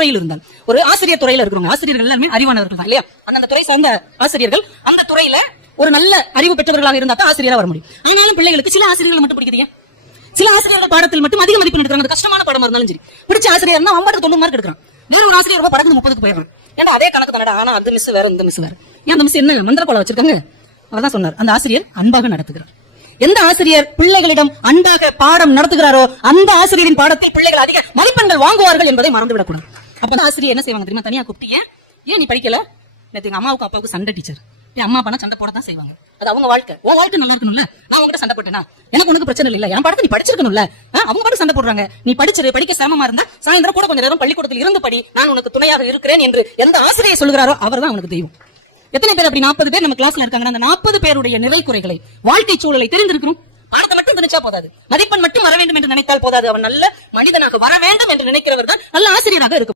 துறையில் இருந்தால், ஒரு ஆசிரியர் துறையில இருக்கிறவங்க, ஆசிரியர்கள் எல்லாருமே அறிவானவர்கள் தான் இல்லையா? அந்த துறை சார்ந்த ஆசிரியர்கள் அந்த துறையில ஒரு நல்ல அறிவு பெற்றவர்களாக இருந்தா தான் ஆசிரியரா வர முடியும். ஆனாலும் பிள்ளைகளுக்கு சில ஆசிரியர்கள் மட்டும் பிடிக்குது. சில ஆசிரியர்கள் பாடத்தில் மட்டும் அதிக மதிப்பெண் எடுக்கிறாங்க. அது கஷ்டமான பாடமா இருந்தாலும் சரி, பிடிச்ச ஆசிரியர் 50-90 மார்க் எடுக்கிறான். வேற ஒரு ஆசிரியர் ரொம்ப படகு 30க்கு போயிடுறான். ஏன்னா அதே கணக்கு தானடா, ஆனா அந்த மிஸ் வேற, இந்த மிஸ் வேற. ஏன் அந்த மிஸ் என்ன மந்திர கோலம் வச்சிருக்காங்க? அவர்தான் சொன்னார், அந்த ஆசிரியர் அன்பாக நடத்துகிறார். எந்த ஆசிரியர் பிள்ளைகளிடம் அன்பாக பாடம் நடத்துகிறாரோ அந்த ஆசிரியரின் பாடத்தில் பிள்ளைகள் அதிக மதிப்பெண்கள் வாங்குவார்கள் என்பதை மறந்துவிடக்கூடாது. அப்பதான் ஆசிரியர் என்ன செய்வாங்க தெரியுமா? தனியா கூப்பிட்டு, ஏன் நீ படிக்கல? நேற்று அம்மாவுக்கு அப்பாவுக்கு சண்டை டீச்சர். அம்மா அப்பா சண்டை போட தான் செய்வாங்க. அது அவங்க வாழ்க்கை. உன் வாழ்க்கை நல்லா இருக்கணும்ல. நான் உங்ககிட்ட சண்டை போட்டேனா? எனக்கு உனக்கு பிரச்சனை இல்ல. என் படத்தை நீ படிச்சிருக்கணும்ல. அவங்க பாட்டு சண்டை போடுறாங்க. நீ படிச்சிரு, படிக்க சிரமமா இருந்தா சாயந்தரம் கூட கொஞ்சம் நேரம் பள்ளிக்கூடத்தில் இருந்து படி, நான் உனக்கு துணையாக இருக்கிறேன் என்று எந்த ஆசிரியர் சொல்கிறாரோ அவர் தான் உனக்கு தெய்வம். எத்தனை பேர் அப்படி 40 பேர் நம்ம கிளாஸ்ல இருக்காங்க. அந்த 40 பேருடைய நிறை குறைகளை, வாழ்க்கை சூழலை தெரிந்திருக்கிறோம். பாடத்தை மட்டும் தெரிஞ்சா போதாது, மதிப்பெண் மட்டும் வர வேண்டும் என்று நினைத்தால் போதாது. அவன் நல்ல மனிதனாக வர வேண்டும் என்று நினைக்கிறவர் தான் நல்ல ஆசிரியராக இருக்கும்.